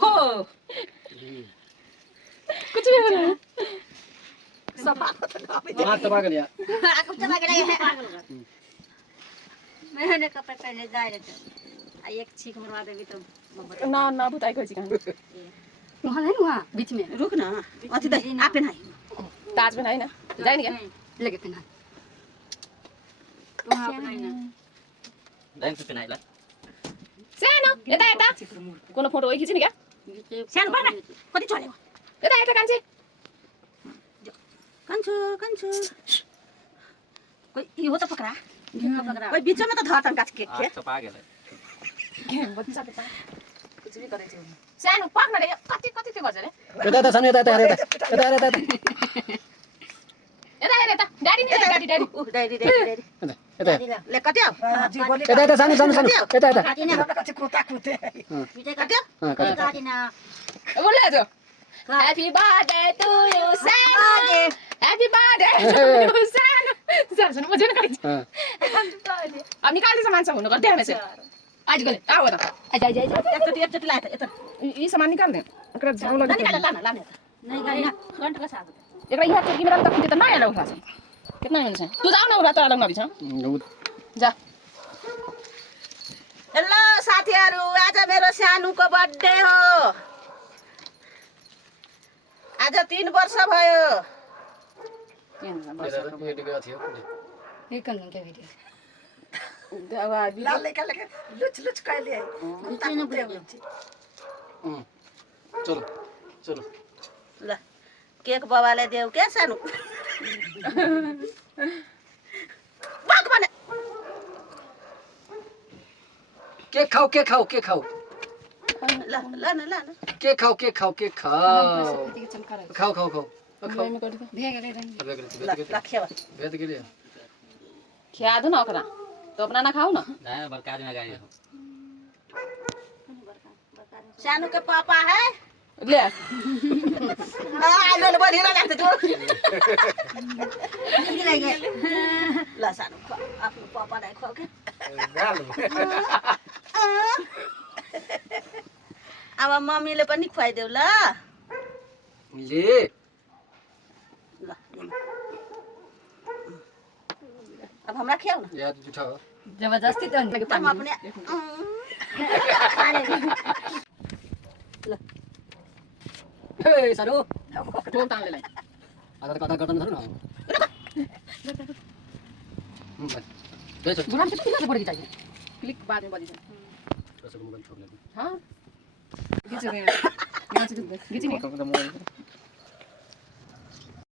हो कुछ भी बोला हाथ दबा के लिया मैंने कपड़े पहने जा रहे थे एक छींक मरवा देगी तो ना ना बुताई कोई चिकन वहाँ है वहाँ बीच में रुक ना अति दे आप पहनाई ताज बनाई ना जाए नहीं क्या लगे पहना वहाँ पहनाई ना लाइन से पहनाई ला सानो यता कोनो फोटो होई खिचिनी क्या सानो बना कति चलेको यता कान्छे कान्छु कोही यो त पक्रा पकड़ा कोही बिचमा त धर तन्का के हाथ चपा गेलै बच्चा के पास कुछ भी करे छै सानो पाक्न रे कति कति त्यो गर्छ रे यता सानो यता यता ड्याडी नि ड्याडी ऊ डाइरी ले कति आऊ यता सानो यता कति कुता कुते मिठाई कति हां काटिना बोले जो हैप्पी बर्थडे टु यु सानो हैप्पी बर्थडे टु यु सानो सानो मजा न करे हां अब निकाल दे सामान सब हुनु गर्दै हामी चाहिँ आज गले आओ त आज एकचोटि लाए त यता यी सामान निकाल दे एकरा झाउ लगे निकाल लान नहीं गाड़ी घंटा का साथ एकरा यहाँ चोरी मेरा त किते त नयाँ लगा छ कितना मिल्छ तू जाऊ न उरा त अलग नबिछ जा हेलो साथीहरु आज मेरो सानुको बर्थडे हो आज 3 वर्ष भयो ये कर लेंगे वीडियो लाल लेके लुच लुच कहिले घुम्ता घुम्दै हुन्छ चलो ल केक बाबाले देऊ के सानु बाक भने केक खाओ ल ल न केक खाओ खाओ मैं कर दे भेग ले रही ल खेवा भेद के लिए खिया दो ना ओकरा तो अपना ना खाऊ ना ना बरकार में गाड़ी सानु के पापा है ले लो बढिरा लाग्छ त्यो नींद लगे ल सानु आफ्नो पापालाई खुवाऊ के अब मम्मीले पनि खुवाइदेऊ ल ले ल अब हमरा खियाऊ न याद जुठा हो जबरदस्ती तो लगे हम अपने हे सानो ठोक तान ले आधा कथा गर्दैन थरो न बुरा से कितना पड़ चाहिए क्लिक बाद में बजी मोबाइल छोड़ ले हां खींच दे यहाँ से खींच नहीं